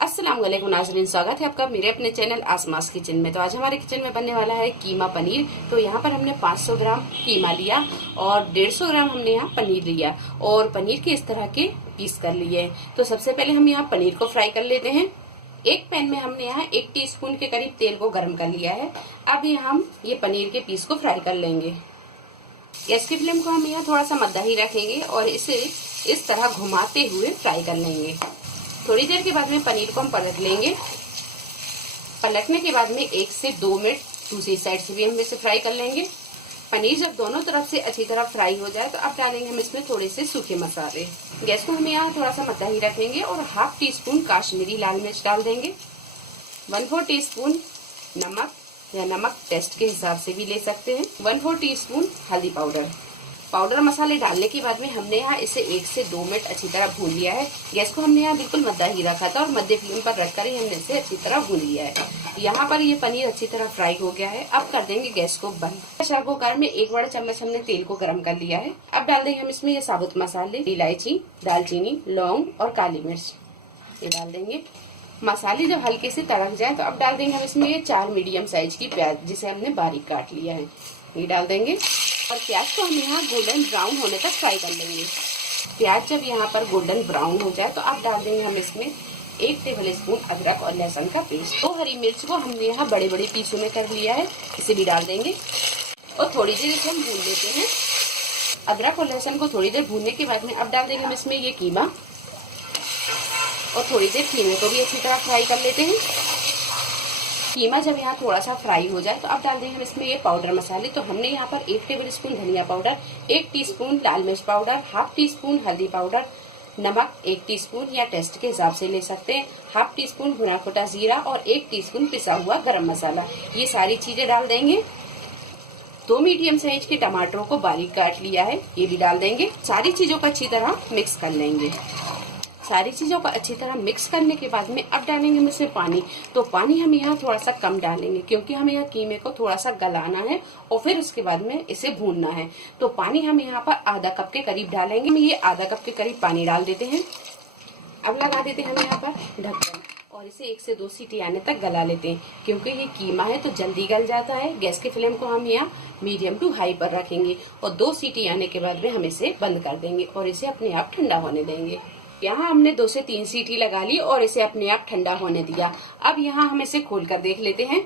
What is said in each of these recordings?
अस्सलाम वालेकुम नाज़रीन, स्वागत है आपका मेरे अपने चैनल आसमास किचन में। तो आज हमारे किचन में बनने वाला है कीमा पनीर। तो यहाँ पर हमने 500 ग्राम कीमा लिया और 150 ग्राम हमने यहाँ पनीर लिया और पनीर के इस तरह के पीस कर लिए हैं। तो सबसे पहले हम यहाँ पनीर को फ्राई कर लेते हैं। एक पैन में हमने यहाँ 1 टीस्पून के करीब तेल को गर्म कर लिया है। अब यहाँ हम ये पनीर के पीस को फ्राई कर लेंगे। गैस की फ्लेम को हम यहाँ थोड़ा सा मद्दा ही रखेंगे और इसे इस तरह घुमाते हुए फ्राई कर लेंगे। थोड़ी देर के बाद में पनीर को हम पलट लेंगे। पलटने के बाद में 1 से 2 मिनट दूसरी साइड से भी हम इसे फ्राई कर लेंगे। पनीर जब दोनों तरफ से अच्छी तरह फ्राई हो जाए तो अब डालेंगे हम इसमें थोड़े से सूखे मसाले। गैस को हम यहाँ थोड़ा सा मद्दा ही रखेंगे और हाफ टी स्पून काश्मीरी लाल मिर्च डाल देंगे। 1/4 टीस्पून नमक या नमक टेस्ट के हिसाब से भी ले सकते हैं। 1/4 टीस्पून हल्दी पाउडर मसाले डालने के बाद में हमने यहाँ इसे 1 से 2 मिनट अच्छी तरह भून लिया है। गैस को हमने यहाँ बिल्कुल मद्दा ही रखा था और मध्य फ्लेम पर रखकर ही हमने इसे अच्छी तरह भून लिया है। यहाँ पर ये पनीर अच्छी तरह फ्राई हो गया है। अब कर देंगे गैस को बंद। प्रेशर कुकर में 1 बड़ा चम्मच हमने तेल को गर्म कर लिया है। अब डाल देंगे हम इसमें ये साबुत मसाले, इलायची, दालचीनी, लौंग और काली मिर्च ये डाल देंगे। मसाले जब हल्के से तड़क जाए तो अब डाल देंगे हम इसमें ये 4 मीडियम साइज की प्याज जिसे हमने बारीक काट लिया है ये डाल देंगे और प्याज को हम यहाँ गोल्डन ब्राउन होने तक फ्राई कर लेंगे। प्याज जब यहाँ पर गोल्डन ब्राउन हो जाए तो अब डाल देंगे हम इसमें 1 टेबल स्पून अदरक और लहसुन का पेस्ट। 2 हरी मिर्च को हमने यहाँ बड़े बड़े पीसों में कर लिया है, इसे भी डाल देंगे और थोड़ी देर इसे हम भून लेते हैं। अदरक और लहसुन को थोड़ी देर भूनने के बाद में अब डाल देंगे हम इसमें ये कीमा और थोड़ी देर कीमे को भी अच्छी तरह फ्राई कर लेते हैं। कीमा जब यहाँ थोड़ा सा फ्राई हो जाए तो अब डाल देंगे हम इसमें ये पाउडर मसाले। तो हमने यहाँ पर 1 टेबल स्पून धनिया पाउडर, 1 टीस्पून लाल मिर्च पाउडर, हाफ टी स्पून हल्दी पाउडर, नमक 1 टीस्पून या टेस्ट के हिसाब से ले सकते हैं, हाफ टी स्पून भुना खोटा जीरा और 1 टीस्पून पिसा हुआ गरम मसाला, ये सारी चीजें डाल देंगे। 2 मीडियम साइज के टमाटरों को बारीक काट लिया है ये भी डाल देंगे। सारी चीजों को अच्छी तरह मिक्स कर लेंगे। सारी चीज़ों को अच्छी तरह मिक्स करने के बाद में अब डालेंगे हम इसमें पानी। तो पानी हम यहाँ थोड़ा सा कम डालेंगे क्योंकि हमें यहाँ कीमे को थोड़ा सा गलाना है और फिर उसके बाद में इसे भूनना है। तो पानी हम यहाँ पर आधा कप के करीब डालेंगे। ये आधा कप के करीब पानी डाल देते हैं। अब लगा देते हैं हम यहाँ पर ढक्कन और इसे 1 से 2 सीटी आने तक गला लेते हैं। क्योंकि ये कीमा है तो जल्दी गल जाता है। गैस की फ्लेम को हम यहाँ मीडियम टू हाई पर रखेंगे और 2 सीटी आने के बाद में हम इसे बंद कर देंगे और इसे अपने आप ठंडा होने देंगे। यहाँ हमने 2 से 3 सीटी लगा ली और इसे अपने आप ठंडा होने दिया। अब यहाँ हम इसे खोलकर देख लेते हैं।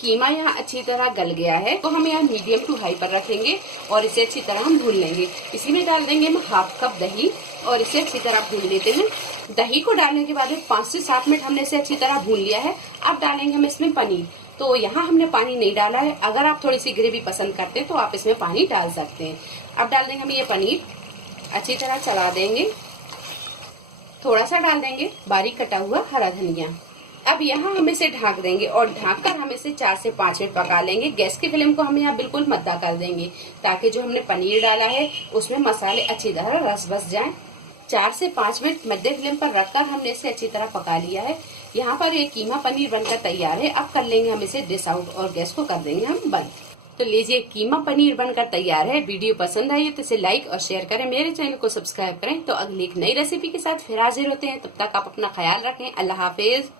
कीमा यहाँ अच्छी तरह गल गया है तो हम यहाँ मीडियम टू हाई पर रखेंगे और इसे अच्छी तरह हम भून लेंगे। इसी में डाल देंगे हम हाफ कप दही और इसे अच्छी तरह भून लेते हैं। दही को डालने के बाद 5 से 7 मिनट हमने इसे अच्छी तरह भून लिया है। अब डालेंगे हम इसमें पनीर। तो यहाँ हमने पानी नहीं डाला है। अगर आप थोड़ी सी ग्रेवी पसंद करते हैं तो आप इसमें पानी डाल सकते हैं। अब डाल देंगे हम ये पनीर, अच्छी तरह चला देंगे। थोड़ा सा डाल देंगे बारीक कटा हुआ हरा धनिया। अब यहाँ हम इसे ढक देंगे और ढककर हम इसे 4 से 5 मिनट पका लेंगे। गैस की फ्लेम को हम यहाँ बिल्कुल मद्दा कर देंगे ताकि जो हमने पनीर डाला है उसमें मसाले अच्छी तरह रस बस जाएं। 4 से 5 मिनट मध्य फ्लेम पर रखकर हमने इसे अच्छी तरह पका लिया है। यहाँ पर ये कीमा पनीर बनकर तैयार है। अब कर लेंगे हम इसे डिश आउट और गैस को कर देंगे हम बंद। तो लीजिए कीमा पनीर बनकर तैयार है। वीडियो पसंद आई तो इसे लाइक और शेयर करें, मेरे चैनल को सब्सक्राइब करें। तो अगली एक नई रेसिपी के साथ फिर हाजिर होते हैं। तब तक आप अपना ख्याल रखें। अल्लाह हाफिज।